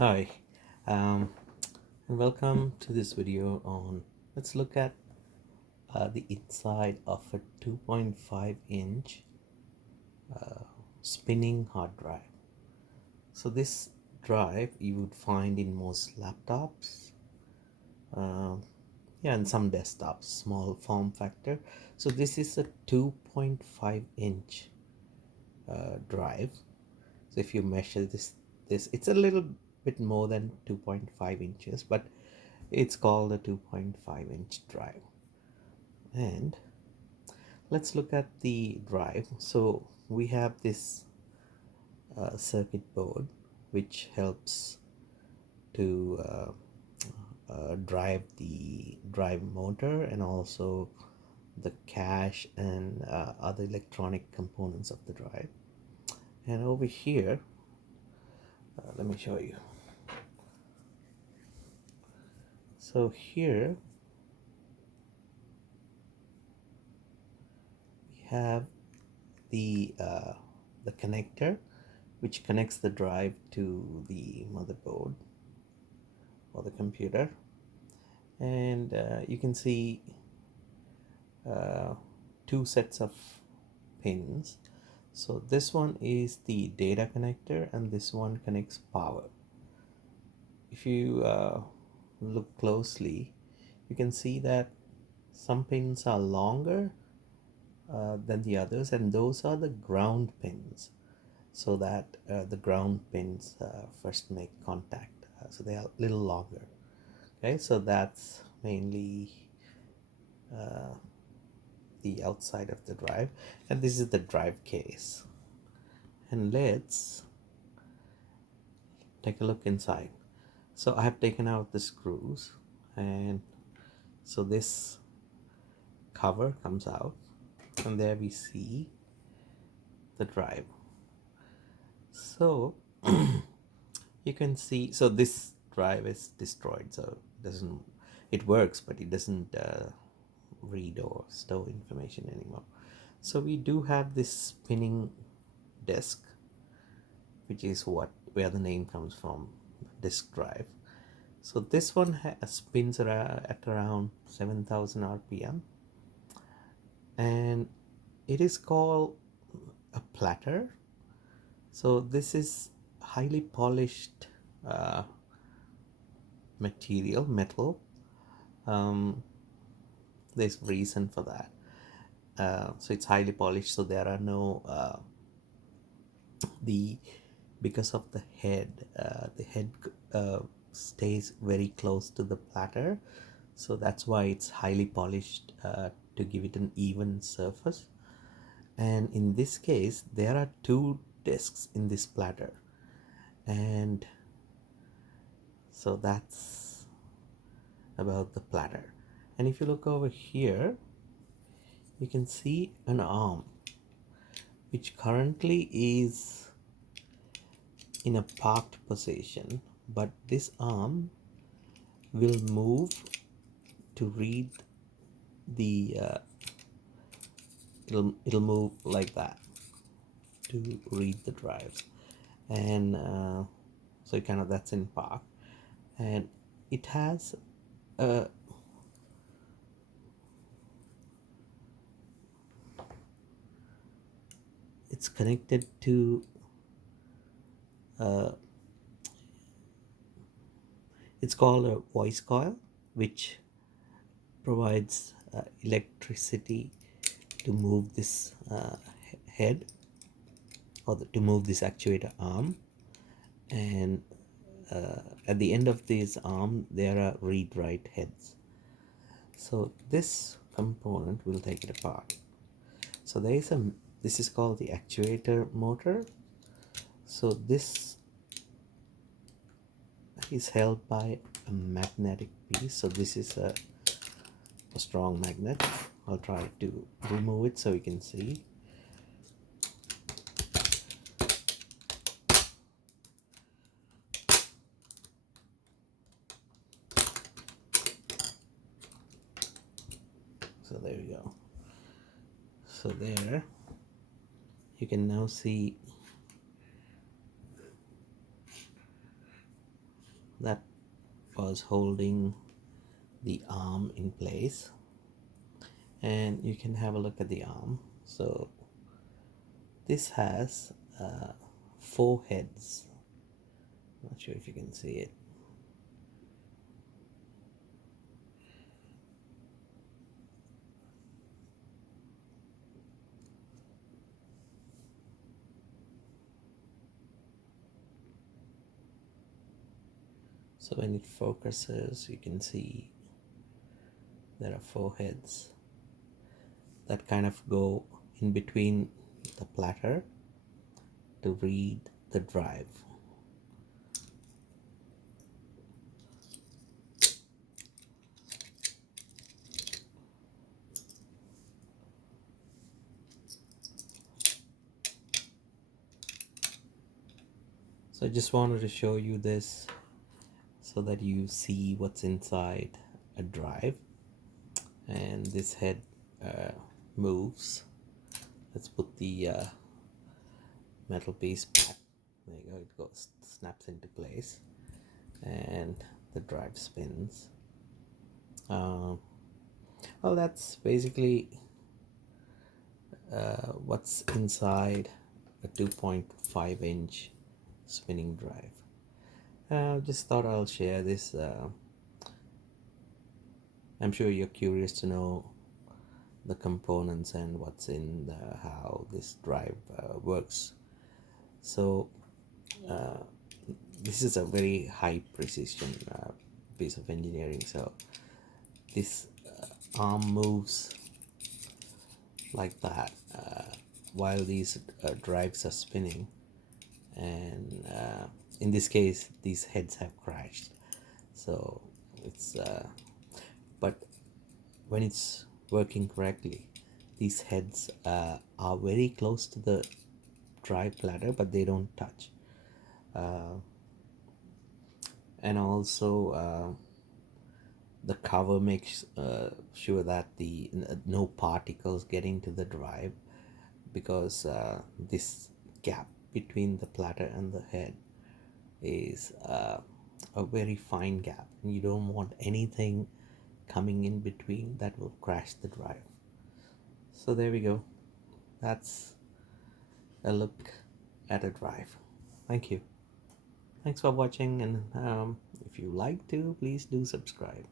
Hi, um, and welcome to this video on let's look at the inside of a 2.5-inch spinning hard drive. So this drive you would find in most laptops, uh, yeah, and some desktops, small form factor. So this is a 2.5-inch drive. So if you measure this it's a little bit more than 2.5 inches, but it's called a 2.5-inch drive. And let's look at the drive. So we have this circuit board which helps to drive the drive motor and also the cache and other electronic components of the drive. And over here, let me show you. So here we have the connector which connects the drive to the motherboard or the computer, and you can see uh, two sets of pins. So this one is the data connector and this one connects power. If you look closely, you can see that some pins are longer than the others, and those are the ground pins, so that the ground pins first make contact, so they are a little longer. Okay, so that's mainly the outside of the drive, and this is the drive case. And let's take a look inside. So I have taken out the screws, and so this cover comes out, and there we see the drive. So you can see, so this drive is destroyed, so it works, but it doesn't read or store information anymore. So we do have this spinning disk, which is where the name comes from, disk drive. So this one spins at around 7,000 rpm, and it is called a platter. So this is highly polished uh, metal. There's reason for that. So it's highly polished, so there are no the because of the head stays very close to the platter, so that's why it's highly polished to give it an even surface. And in this case there are two discs in this platter, and so that's about the platter. And if you look over here, you can see an arm which currently is in a parked position, but this arm will move to read the it'll move like that to read the drives. And so kind of that's in park, and it has a it's connected to it's called a voice coil, which provides electricity to move this head, or to move this actuator arm. And at the end of this arm there are read write heads. So this component, we'll take it apart. So this is called the actuator motor. So this is held by a magnetic piece. So this is a strong magnet. I'll try to remove it so you can see. So there we go. So there you can now see that was holding the arm in place, and you can have a look at the arm. So this has four heads. Not sure if you can see it. So when it focuses, you can see there are four heads that kind of go in between the platter to read the drive. So I just wanted to show you this so that you see what's inside a drive. And this head moves. Let's put the metal piece back. There you go, it goes, snaps into place, and the drive spins. Well, that's basically what's inside a 2.5-inch spinning drive. Just thought I'll share this. I'm sure you're curious to know the components and what's in how this drive works. So this is a very high precision piece of engineering. So this arm moves like that while these drives are spinning, and in this case these heads have crashed. So it's but when it's working correctly, these heads are very close to the drive platter, but they don't touch. And also the cover makes sure that the no particles get into the drive, because this gap between the platter and the head is a very fine gap, and you don't want anything coming in between that will crash the drive. So there we go. That's a look at a drive. Thank you. Thanks for watching, and if you like to, please do subscribe.